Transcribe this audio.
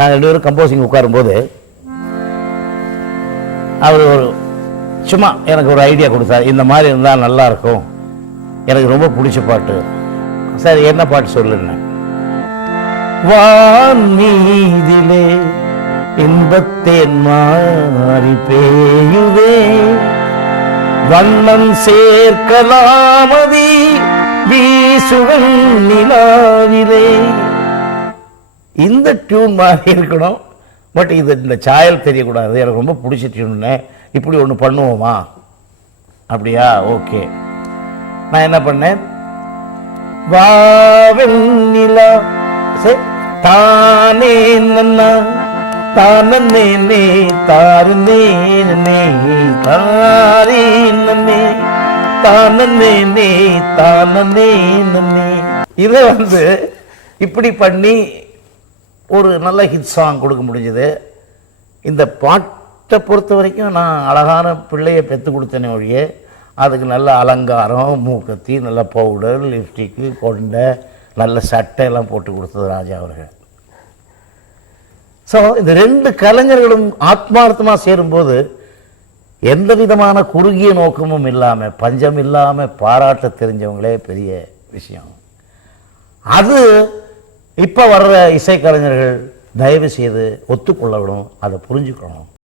நாங்கள் 2 பேரும் கம்போசிங் உட்காரும்போது அவர் ஒரு சும்மா எனக்கு ஒரு ஐடியா கொடுத்தார். இந்த மாதிரி இருந்தால் நல்லா இருக்கும், எனக்கு ரொம்ப பிடிச்ச பாட்டு. சரி, என்ன பாட்டு சொல்லுங்க? வான் மீதிலே இன்பத்தேன் மாறி பேயுவே, வண்ணம் சேர்க்கலாமதி வீசுவன் நிலாவிலே. இந்த டியூன் மாதிரி இருக்கணும், பட் இந்த சாயல் தெரியக்கூடாது. எனக்கு ரொம்ப பிடிச்ச டியூன்னு. இப்படி ஒன்று பண்ணுவோமா? அப்படியா, ஓகே. நான் என்ன பண்ணேன், வாவெண்ணிலா சரி தானே நன்னா தானே நே தாரு நே தாரி நன்னே தானே நே தானே நன்னே. இதை இப்படி பண்ணி ஒரு நல்ல ஹிட் சாங் கொடுக்க முடிஞ்சது. இந்த பாட்டை பொறுத்த வரைக்கும் நான் அழகான பிள்ளையை பெற்று கொடுத்தேனே ஒழிய, அதுக்கு நல்ல அலங்காரம், மூக்கத்தி, நல்ல பவுடர், லிப்ஸ்டிக்கு, கொண்டை, நல்ல சட்டையெல்லாம் போட்டு கொடுத்தது ராஜா அவர்கள். ஸோ இந்த 2 கலைஞர்களும் ஆத்மார்த்தமாக சேரும்போது எந்த விதமான குறுகிய நோக்கமும் இல்லாமல், பஞ்சம் இல்லாமல் பாராட்ட தெரிஞ்சவங்களே பெரிய விஷயம். அது இப்போ வர்ற இசைக்கலைஞர்கள் தயவு செய்து ஒத்துக்கொள்ளணும், அதை புரிஞ்சுக்கணும்.